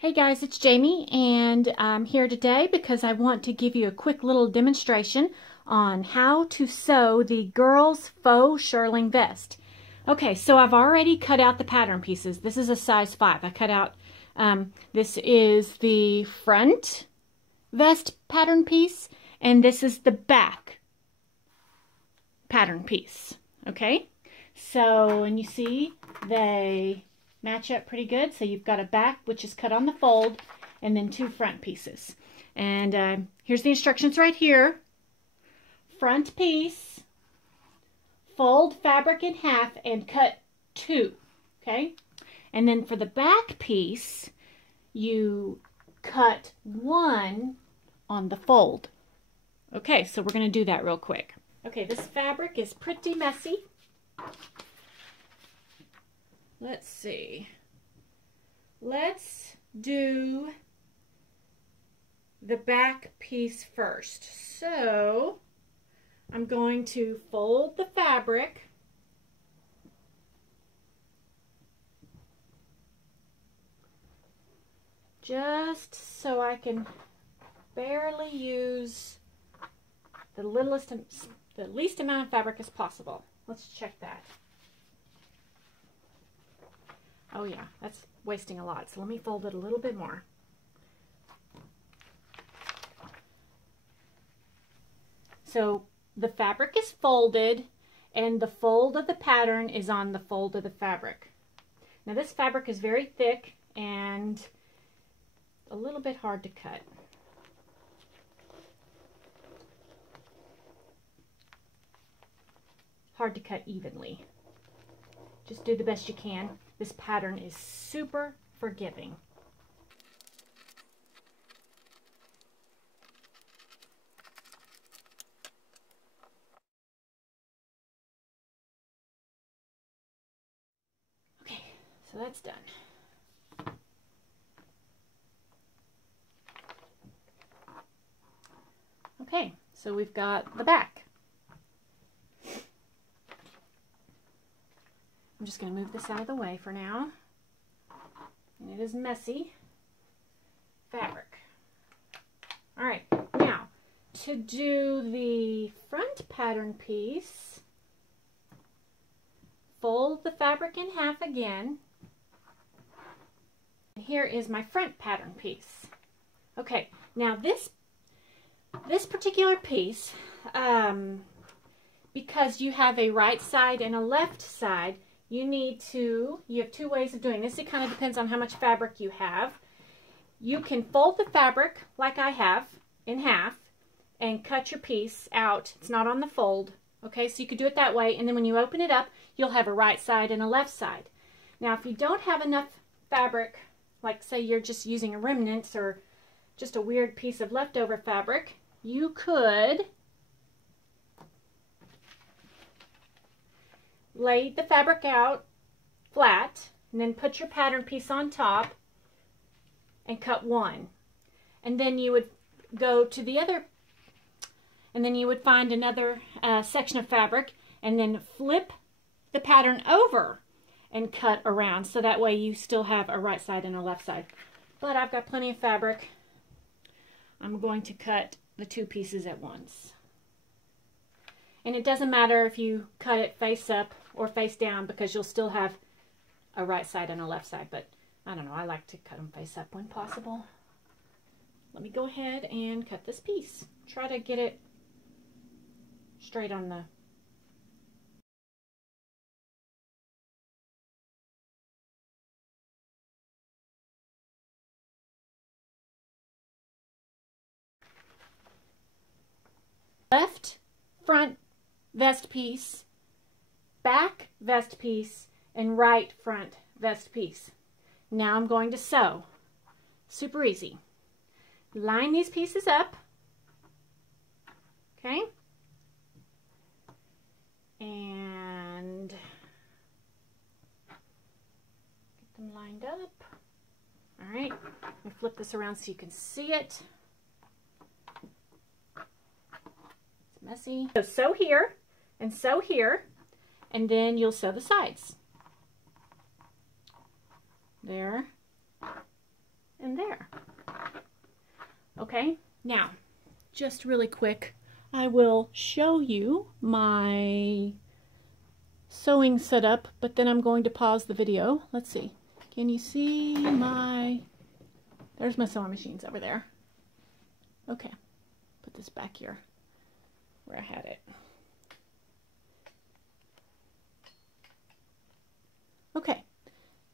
Hey guys, it's Jamie, and I'm here today because I want to give you a quick little demonstration on how to sew the girls' faux shearling vest. Okay, so I've already cut out the pattern pieces. This is a size 5. I cut out, this is the front vest pattern piece, and this is the back pattern piece. Okay, so, and you see they match up pretty good. So you've got a back which is cut on the fold and then 2 front pieces. And here's the instructions right here. Front piece, fold fabric in half and cut 2. Okay, and then for the back piece you cut 1 on the fold. Okay, so we're going to do that real quick. Okay, this fabric is pretty messy. Let's see. Let's do the back piece first. So I'm going to fold the fabric just so I can barely use the least amount of fabric as possible. Let's check that. Oh yeah, that's wasting a lot. So let me fold it a little bit more. So the fabric is folded and the fold of the pattern is on the fold of the fabric. Now this fabric is very thick and a little bit hard to cut. Hard to cut evenly. Just do the best you can. This pattern is super forgiving. Okay, so that's done. Okay, so we've got the back. I'm just going to move this out of the way for now. And it is messy fabric. Alright, now to do the front pattern piece, fold the fabric in half again. And here is my front pattern piece. Okay, now this particular piece, because you have a right side and a left side, you have 2 ways of doing this. It kind of depends on how much fabric you have. You can fold the fabric like I have in half and cut your piece out. It's not on the fold. Okay, so you could do it that way, and then when you open it up, you'll have a right side and a left side. Now if you don't have enough fabric, like say you're just using a remnants or just a weird piece of leftover fabric, you could lay the fabric out flat and then put your pattern piece on top and cut 1. And then you would go to the other, and then you would find another section of fabric and then flip the pattern over and cut around, so that way you still have a right side and a left side. But I've got plenty of fabric. I'm going to cut the 2 pieces at once. And it doesn't matter if you cut it face up or face down, because you'll still have a right side and a left side. But I don't know, I like to cut them face up when possible. Let me go ahead and cut this piece. Try to get it straight on the left front vest piece, back vest piece, and right front vest piece. Now I'm going to sew. Super easy. Line these pieces up. Okay. And get them lined up. All right. Let me flip this around so you can see it. It's messy. So sew here and sew here, and then you'll sew the sides. There. and there. Okay, now, just really quick, I will show you my sewing setup, but then I'm going to pause the video. Let's see. Can you see my... There's my sewing machines over there. Okay, put this back here where I had it. Okay,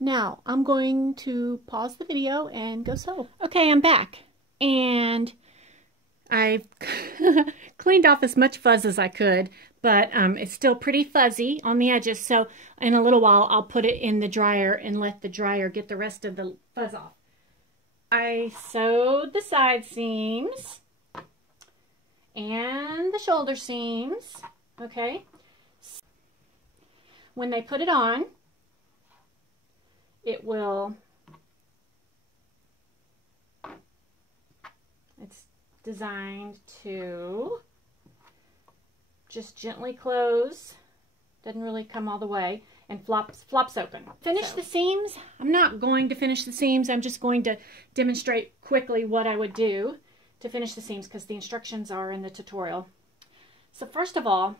now I'm going to pause the video and go sew. Okay, I'm back, and I've cleaned off as much fuzz as I could, but it's still pretty fuzzy on the edges, so in a little while I'll put it in the dryer and let the dryer get the rest of the fuzz off. I sewed the side seams and the shoulder seams, okay? When they put it on, it will, it's designed to just gently close, doesn't really come all the way, and flops open. Finish the seams. I'm not going to finish the seams, I'm just going to demonstrate quickly what I would do to finish the seams because the instructions are in the tutorial. So first of all,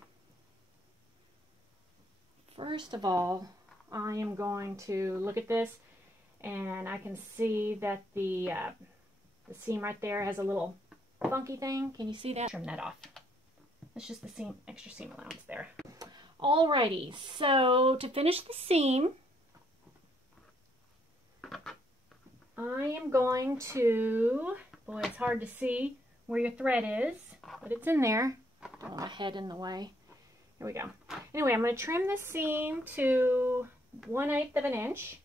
I am going to look at this, and I can see that the seam right there has a little funky thing. Can you see that? Trim that off. That's just the seam, extra seam allowance there. Alrighty, so to finish the seam, I am going to, boy, it's hard to see where your thread is, but it's in there. Don't want my head in the way. Here we go. Anyway, I'm going to trim the seam to 1/8 of an inch.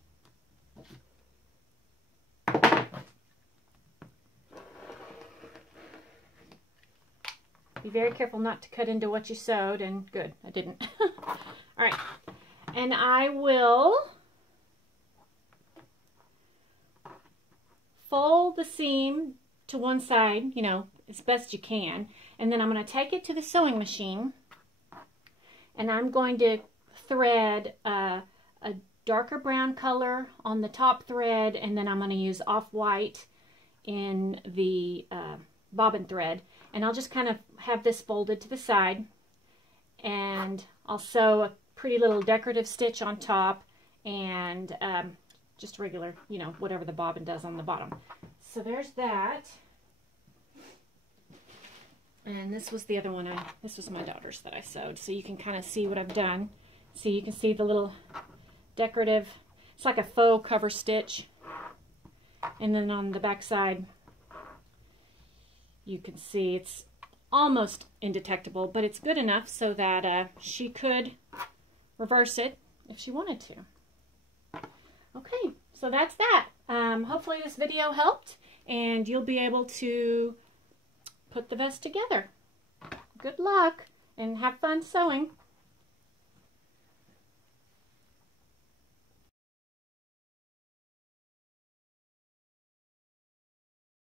Be very careful not to cut into what you sewed, and good, I didn't. All right, and I will fold the seam to one side, you know, as best you can, and then I'm going to take it to the sewing machine, and I'm going to thread a darker brown color on the top thread, and then I'm going to use off-white in the bobbin thread, and I'll just kind of have this folded to the side, and I'll sew a pretty little decorative stitch on top, and just regular, you know, whatever the bobbin does on the bottom. So there's that. And this was the other one, this was my daughter's that I sewed, so you can kind of see what I've done. See, you can see the little decorative, it's like a faux cover stitch, and then on the back side you can see it's almost indetectable, but it's good enough so that she could reverse it if she wanted to. Okay, so that's that. Hopefully this video helped, and you'll be able to put the vest together. Good luck, and have fun sewing.